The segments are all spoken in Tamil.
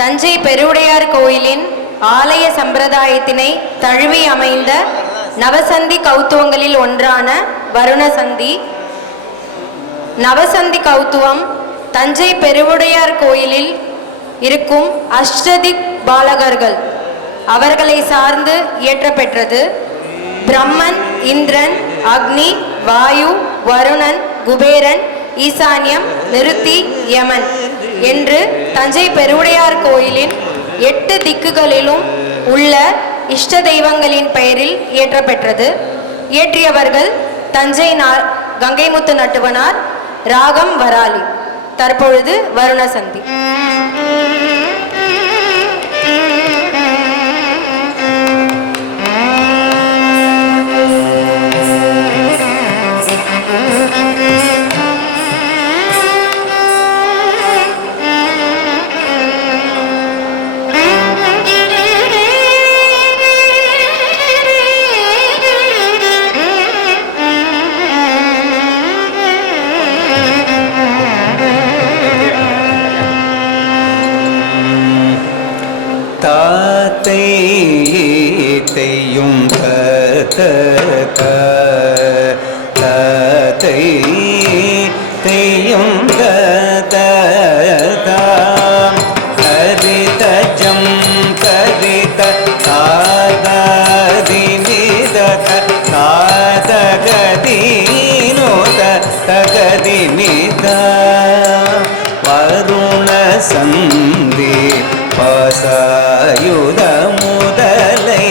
தஞ்சை பெருவுடையார் கோயிலின் ஆலய சம்பிரதாயத்தினை தழுவி அமைந்த நவசந்தி கௌத்துவங்களில் ஒன்றான வருணசந்தி. நவசந்தி கௌத்துவம் தஞ்சை பெருவுடையார் கோயிலில் இருக்கும் அஷ்டதிக் பாலகர்கள் அவர்களை சார்ந்து இயற்றப்பெற்றது. பிரம்மன், இந்திரன், அக்னி, வாயு, வருணன், குபேரன், ஈசான்யம், நிருத்தி, யமன் என்று தஞ்சை பெருவுடையார் கோயிலின் 8 திக்குகளிலும் உள்ள இஷ்ட தெய்வங்களின் பெயரில் இயற்றப்பெற்றது. இயற்றியவர்கள் தஞ்சை கங்கைமுத்து நட்டுவனார். ராகம் வராலி. தற்பொழுது வருணசந்தி. தையும் தையும் கரித ஜம் கரித காதி நிதக காதகதி நோத தகதி நித வருண சந்தி பாசாயுத முதலை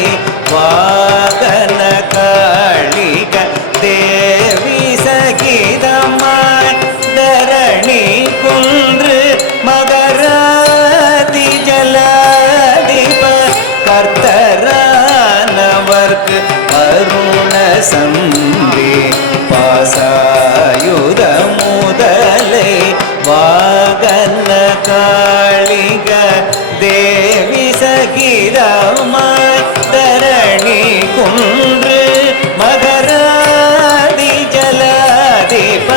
வாகன காளிக தேவி சகிதமாய் தரணி குன்று மகராதி ஜலாதிப கர்த்தரானவர்க்கு அருண சந்தி பாசாயுத முதலை வாகன காளிக தேவி சகிதமாய் தரணி குன்று மகராதி ஜலாதிப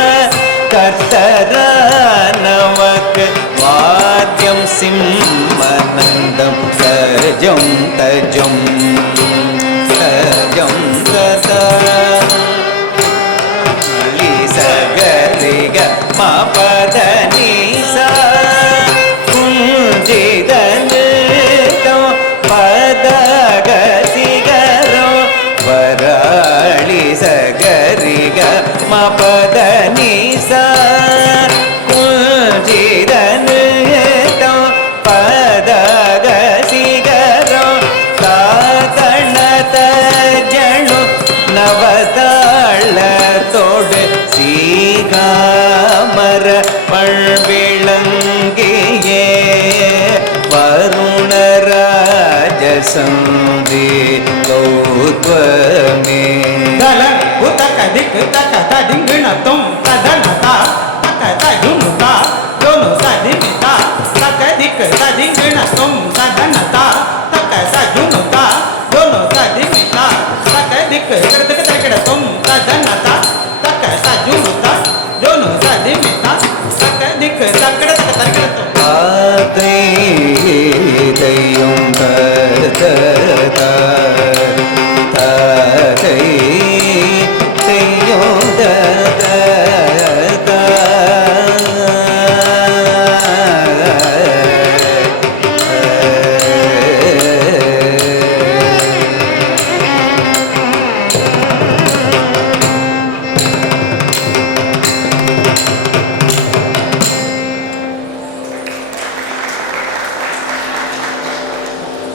கர்த்தரானவர்க்கு வாத்தியம் சிம்மநந்தம் தஜம் தஜம் தஜம் தலி சகரிக மபத நீசா வராளி சகரிக மபத நீசா குஞ்சிதனு பதக சிகரோ தாகணத ஜணு நவதாளத்தோடு சீகாமர பழ்விளங்கியே வருணராஜசந்தி கௌத்வமே தல உதக திக்கு தக தடிங்கிணத்தும் ததனதா தக தஜுனுதா யோனு சதிமிதா தக திக்கு தடிங்கிணத்தும் ததனதா தக சஜுனுதா யோனு சதிமிதா தக திக்கு கிடத்துக்கு தரக்கிடத்தும் ததனதா தக சஜுனுதா யோனு சதிமிதா தக திக்கு தரக்கிடத்துக்கு தரக்கிடத்தும் தையும்